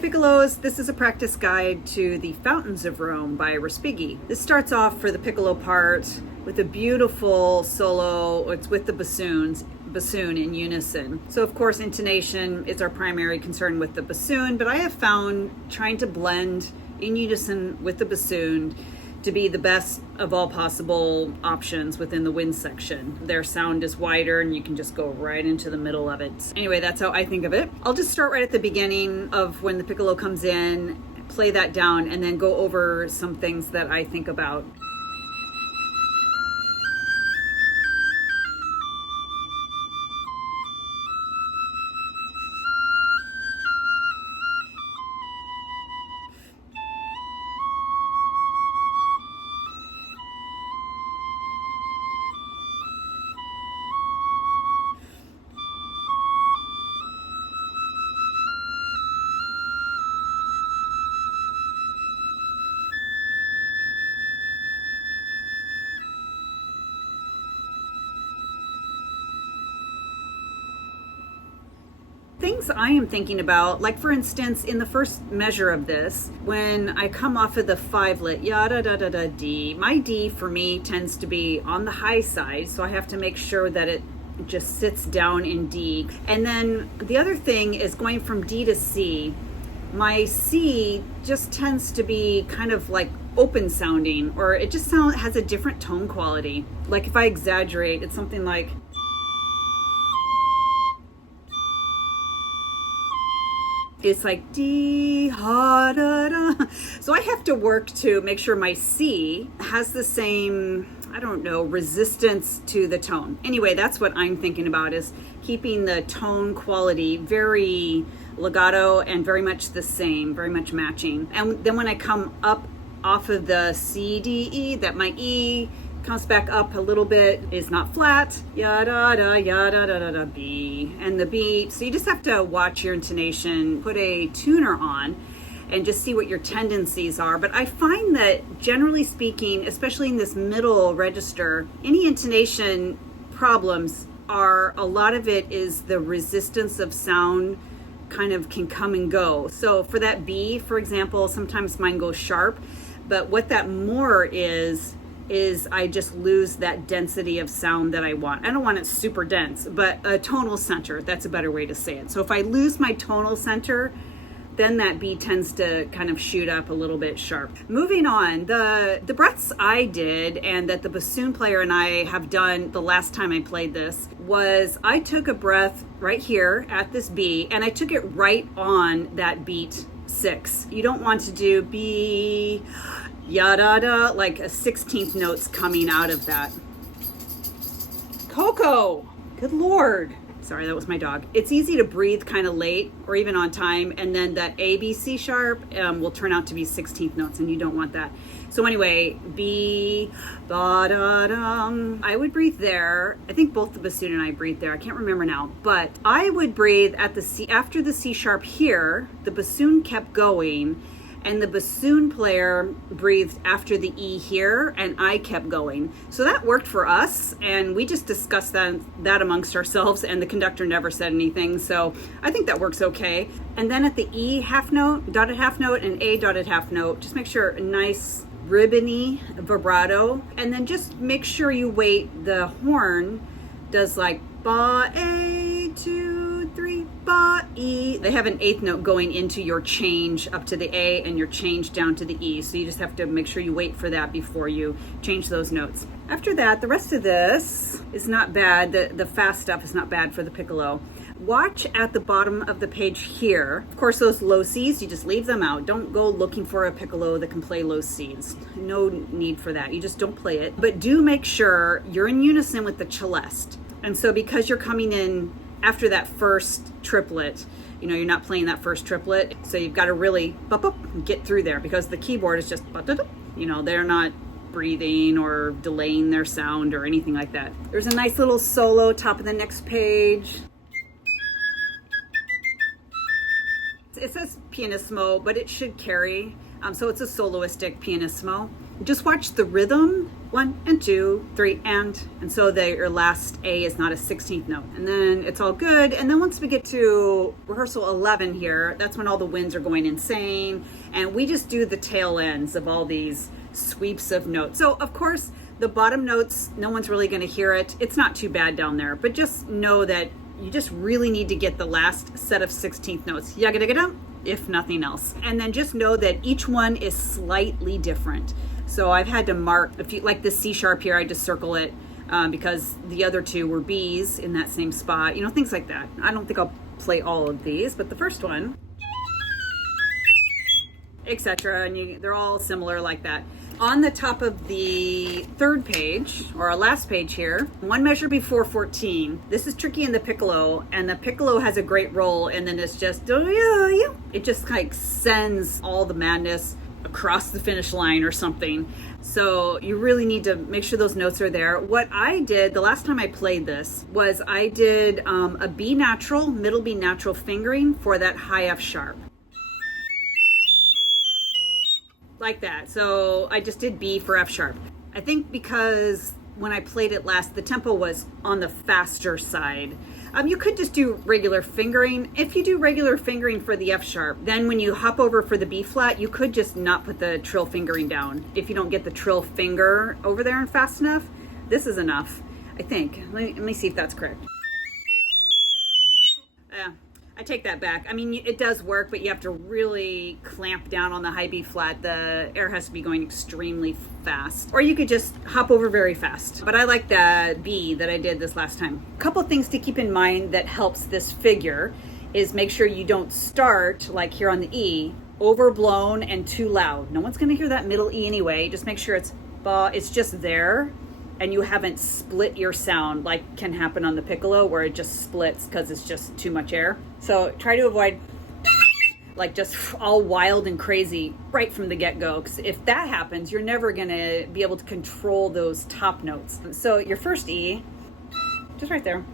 Piccolos, this is a practice guide to the Fountains of Rome by Respighi. This starts off for the piccolo part with a beautiful solo. It's with the bassoon in unison. So of course intonation is our primary concern with the bassoon, but I have found trying to blend in unison with the bassoon to be the best of all possible options within the wind section. Their sound is wider and you can just go right into the middle of it. Anyway, that's how I think of it. I'll just start right at the beginning of when the piccolo comes in, play that down, and then go over some things that I think about. Things I am thinking about, like for instance, in the first measure of this, when I come off of the 5-lit, yada da da da D, my D for me tends to be on the high side, so I have to make sure that it just sits down in D. And then the other thing is going from D to C. My C just tends to be kind of like open sounding, or it just has a different tone quality. Like if I exaggerate, it's something like, it's like D, ha, da, da. So I have to work to make sure my C has the same, I don't know, resistance to the tone. Anyway, that's what I'm thinking about, is keeping the tone quality very legato and very much the same, very much matching. And then when I come up off of the C, D, E, that my E comes back up a little bit, is not flat, yada da yada da da da B, and the B. So you just have to watch your intonation, put a tuner on, and just see what your tendencies are. But I find that generally speaking, especially in this middle register, any intonation problems are, a lot of it is the resistance of sound kind of can come and go. So for that B, for example, sometimes mine goes sharp, but what that more is I just lose that density of sound that I want. I don't want it super dense, but a tonal center, that's a better way to say it. So if I lose my tonal center, then that B tends to kind of shoot up a little bit sharp. Moving on, the breaths I did and that the bassoon player and I have done the last time I played this was I took a breath right here at this B and I took it right on that beat 6. You don't want to do B, yada da, like a 16th notes coming out of that. Coco, good Lord. Sorry, that was my dog. It's easy to breathe kind of late or even on time, and then that A, B, C sharp will turn out to be 16th notes, and you don't want that. So anyway, B, ba da dum. I would breathe there. I think both the bassoon and I breathe there. I can't remember now, but I would breathe at the C, after the C sharp here. The bassoon kept going, and the bassoon player breathed after the E here, and I kept going. So that worked for us, and we just discussed that amongst ourselves, and the conductor never said anything, so I think that works okay. And then at the E half note, dotted half note, and A dotted half note, just make sure a nice ribbony vibrato, and then just make sure you wait. The horn does like ba, A, 2, 3, ba, E. They have an 8th note going into your change up to the A and your change down to the E. So you just have to make sure you wait for that before you change those notes. After that, the rest of this is not bad. The fast stuff is not bad for the piccolo. Watch at the bottom of the page here. Of course, those low Cs, you just leave them out. Don't go looking for a piccolo that can play low Cs. No need for that. You just don't play it. But do make sure you're in unison with the celeste. And so because you're coming in after that first triplet, you know, you're not playing that first triplet. So you've got to really get through there, because the keyboard is just, you know, they're not breathing or delaying their sound or anything like that. There's a nice little solo top of the next page. It says pianissimo, but it should carry. So it's a soloistic pianissimo. Just watch the rhythm, 1 and 2, 3 and so your last A is not a 16th note, and then it's all good. And then once we get to rehearsal 11 here, that's when all the winds are going insane, and we just do the tail ends of all these sweeps of notes. So of course the bottom notes, no one's really going to hear it. It's not too bad down there, but just know that you just really need to get the last set of 16th notes, if nothing else. And then just know that each one is slightly different. So I've had to mark a few, like the C sharp here, I just circle it because the other two were B's in that same spot, things like that. I don't think I'll play all of these, but the first one, etc. And they're all similar like that. On the top of the third page, or our last page here, 1 measure before 14. This is tricky in the piccolo, and the piccolo has a great roll, and then it's just, it just like sends all the madness across the finish line or something. So you really need to make sure those notes are there. What I did the last time I played this was I did a B natural, middle B natural fingering for that high F sharp. Like that. So I just did B for F sharp. I think because when I played it last, the tempo was on the faster side. You could just do regular fingering. If you do regular fingering for the F sharp, then when you hop over for the B flat, you could just not put the trill fingering down. If you don't get the trill finger over there and fast enough, this is enough, I think. Let me see if that's correct. I take that back. I mean, it does work, but you have to really clamp down on the high B flat. The air has to be going extremely fast. Or you could just hop over very fast. But I like the B that I did this last time. A couple things to keep in mind that helps this figure is make sure you don't start, like here on the E, overblown and too loud. No one's going to hear that middle E anyway. Just make sure it's just there, and you haven't split your sound like can happen on the piccolo where it just splits because it's just too much air. So try to avoid like just all wild and crazy right from the get-go, because if that happens, you're never gonna be able to control those top notes. So your first E, just right there.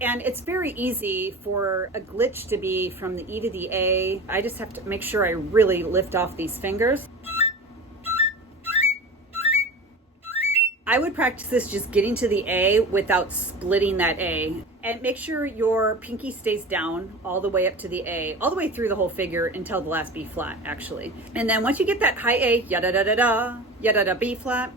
And it's very easy for a glitch to be from the E to the A. I just have to make sure I really lift off these fingers. I would practice this just getting to the A without splitting that A. And make sure your pinky stays down all the way up to the A, all the way through the whole figure until the last B flat, actually. And then once you get that high A, ya-da-da-da-da, ya-da-da B flat.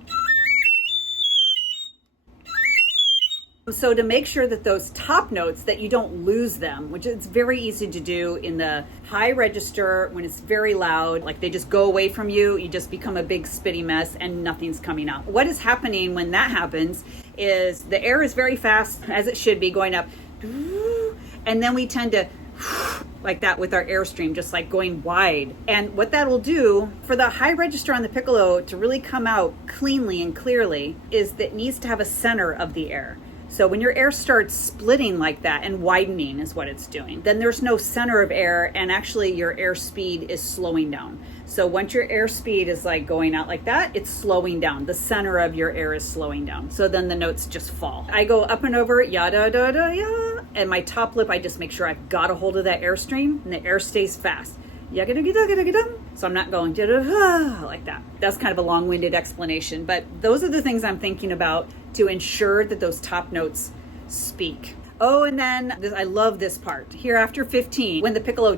So to make sure that those top notes, that you don't lose them, which is very easy to do in the high register when it's very loud, like they just go away from you, you just become a big spitty mess and nothing's coming up. What is happening when that happens is the air is very fast, as it should be, going up, and then we tend to like that with our airstream, just like going wide. And what that will do for the high register on the piccolo to really come out cleanly and clearly is that it needs to have a center of the air. So when your air starts splitting like that and widening is what it's doing, then there's no center of air, and actually your air speed is slowing down. So once your air speed is like going out like that, it's slowing down. The center of your air is slowing down. So then the notes just fall. I go up and over, ya da da da ya, and my top lip, I just make sure I've got a hold of that airstream and the air stays fast. So I'm not going like that. That's kind of a long-winded explanation, but those are the things I'm thinking about to ensure that those top notes speak. Oh, and then I love this part here after 15, when the piccolo,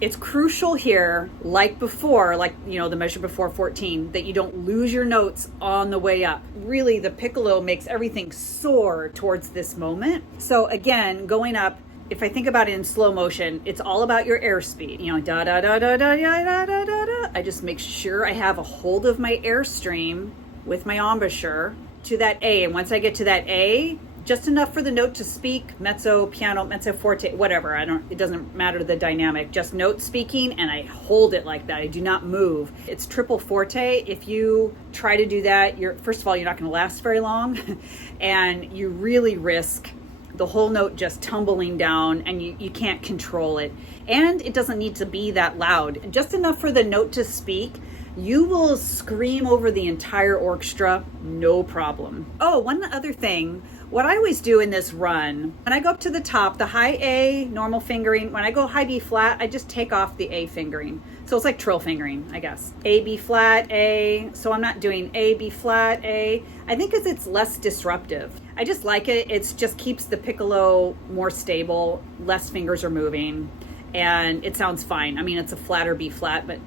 it's crucial here, like before, like, the measure before 14, that you don't lose your notes on the way up. Really, the piccolo makes everything soar towards this moment. So again, going up, if I think about it in slow motion, it's all about your airspeed. Da da da da da da da da da. I just make sure I have a hold of my airstream with my embouchure to that A. And once I get to that A, just enough for the note to speak, mezzo, piano, mezzo forte, whatever. It doesn't matter the dynamic, just note speaking, and I hold it like that. I do not move. It's triple forte. If you try to do that, first of all, you're not going to last very long, and you really risk the whole note just tumbling down, and you can't control it. And it doesn't need to be that loud. Just enough for the note to speak. You will scream over the entire orchestra, no problem. Oh, one other thing, What I always do in this run, when I go up to the top, the high A, normal fingering, when I go high B flat, I just take off the A fingering. So it's like trill fingering, I guess. A, B flat, A. So I'm not doing A, B flat, A. I think because it's less disruptive. I just like it. It just keeps the piccolo more stable, less fingers are moving, and it sounds fine. I mean, it's a flatter B flat, but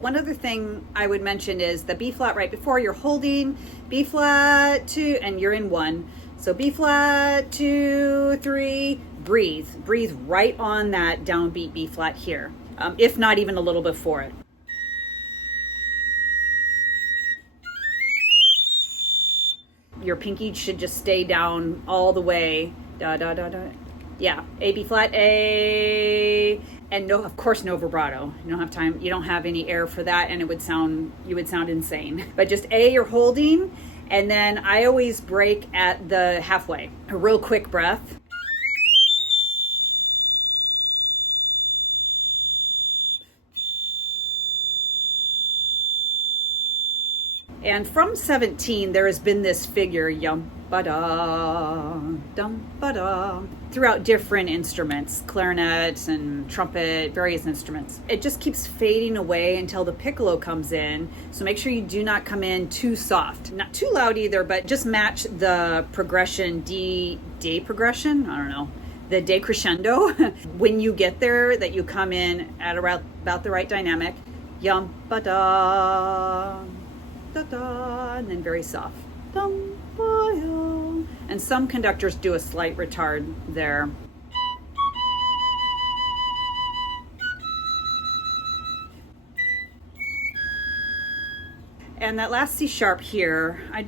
one other thing I would mention is the B flat right before you're holding B flat 2 and you're in 1. So B flat 2, 3, breathe right on that downbeat B flat here, if not even a little before it. Your pinky should just stay down all the way. Da da da da. Yeah, A, B flat, A, and no, of course, no vibrato. You don't have time. You don't have any air for that, and you would sound insane. But just A, you're holding, and then I always break at the halfway. A real quick breath. And from 17, there has been this figure, yum ba da, dum ba da, throughout different instruments, clarinets and trumpet, various instruments. It just keeps fading away until the piccolo comes in. So make sure you do not come in too soft, not too loud either, but just match the progression, D progression, I don't know, the decrescendo. When you get there, that you come in at around about the right dynamic, yum ba da. Da, da, and then very soft. Dum, ba, ya. And some conductors do a slight retard there. And that last C sharp here, I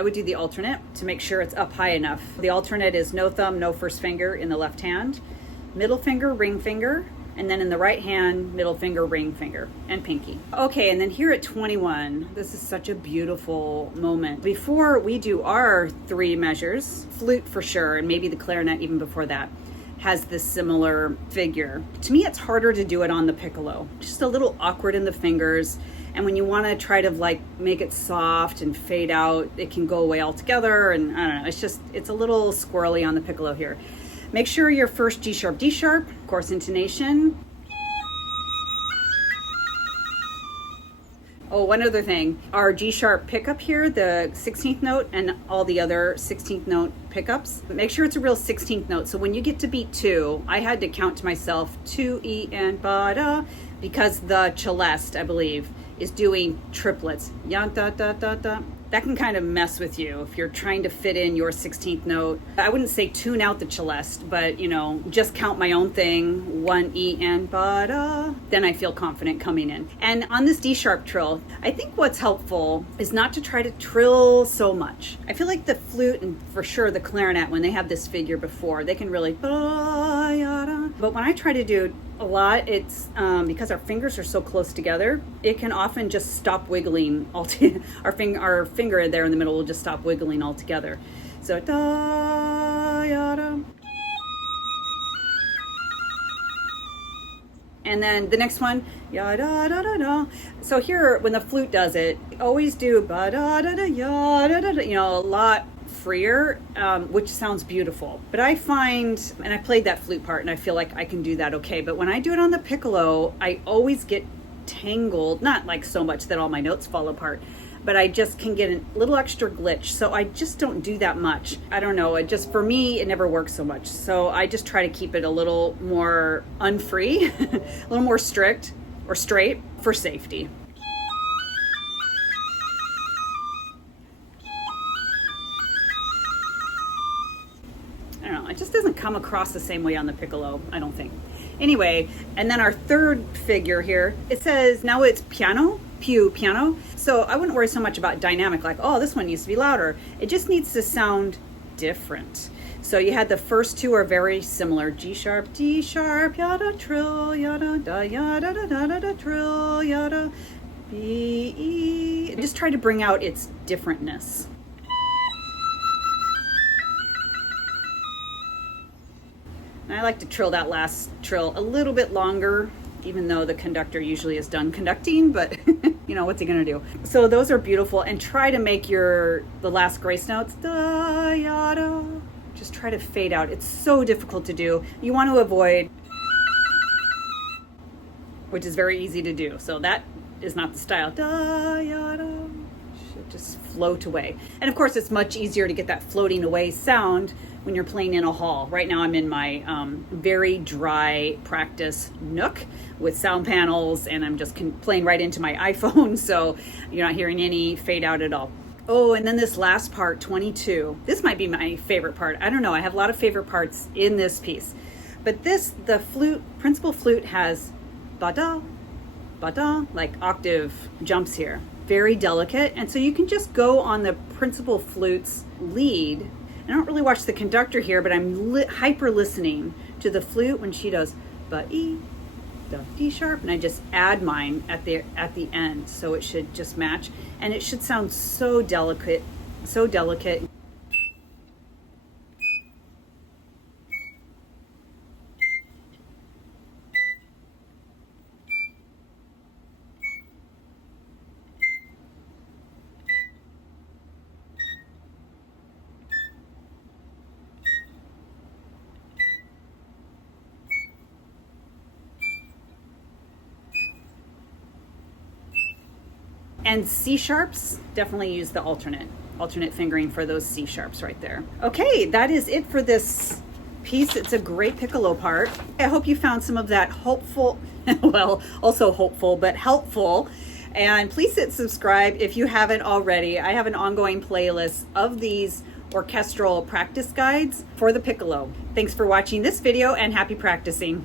would do the alternate to make sure it's up high enough. The alternate is no thumb, no first finger in the left hand, middle finger, ring finger, and then in the right hand, middle finger, ring finger, and pinky. Okay, and then here at 21, this is such a beautiful moment. Before we do our 3 measures, flute for sure, and maybe the clarinet even before that, has this similar figure. To me, it's harder to do it on the piccolo. Just a little awkward in the fingers, and when you want to try to like make it soft and fade out, it can go away altogether, and I don't know, it's a little squirrely on the piccolo here. Make sure your first G sharp, D sharp, of course, intonation. Oh, one other thing, our G sharp pickup here, the 16th note and all the other 16th note pickups, but make sure it's a real 16th note. So when you get to beat 2, I had to count to myself 2 E and ba da, because the celeste, I believe, is doing triplets. Ya da da da da. That can kind of mess with you if you're trying to fit in your 16th note. I wouldn't say tune out the celeste, but just count my own thing, 1 E and ba da. Then I feel confident coming in. And on this D sharp trill, I think what's helpful is not to try to trill so much. I feel like the flute and for sure the clarinet, when they have this figure before, they can really ba ya da. But when I try to do a lot, it's because our fingers are so close together, it can often just stop wiggling our finger there in the middle will just stop wiggling altogether. So da ya da. And then the next one, ya da da da da. So here, when the flute does it, always do ba da da da ya da da da. A lot freer, which sounds beautiful. But I find, and I played that flute part, and I feel like I can do that okay. But when I do it on the piccolo, I always get tangled, not like so much that all my notes fall apart, but I just can get a little extra glitch. So I just don't do that much. I don't know. For me, it never works so much. So I just try to keep it a little more unfree, a little more strict or straight for safety. I don't know. It just doesn't come across the same way on the piccolo, I don't think. Anyway, and then our third figure here, it says now it's piano. So I wouldn't worry so much about dynamic, like, oh, this one needs to be louder. It just needs to sound different. So you had the first 2 are very similar. G sharp, D sharp, yada, trill, yada, da, yada, da, da, da, da, trill, yada, B, E. Just try to bring out its differentness. And I like to trill that last trill a little bit longer, even though the conductor usually is done conducting, but You know, what's he gonna do? So those are beautiful, and try to make the last grace notes, da, ya, da. Just try to fade out. It's so difficult to do. You want to avoid, which is very easy to do. So that is not the style. Da, ya, da. Should just float away. And of course, it's much easier to get that floating away sound when you're playing in a hall. Right now I'm in my very dry practice nook with sound panels, and I'm just playing right into my iPhone, so you're not hearing any fade out at all. Oh, and then this last part, 22. This might be my favorite part. I don't know, I have a lot of favorite parts in this piece. But the flute, principal flute has ba-da, ba-da, like octave jumps here. Very delicate, and so you can just go on the principal flute's lead. I don't really watch the conductor here, but I'm hyper listening to the flute when she does ba-e, da, D sharp, and I just add mine at the end, so it should just match, and it should sound so delicate, so delicate. And C sharps, definitely use the alternate fingering for those C sharps right there. Okay, that is it for this piece. It's a great piccolo part. I hope you found some of that hopeful, well, also hopeful, but helpful. And please hit subscribe if you haven't already. I have an ongoing playlist of these orchestral practice guides for the piccolo. Thanks for watching this video, and happy practicing.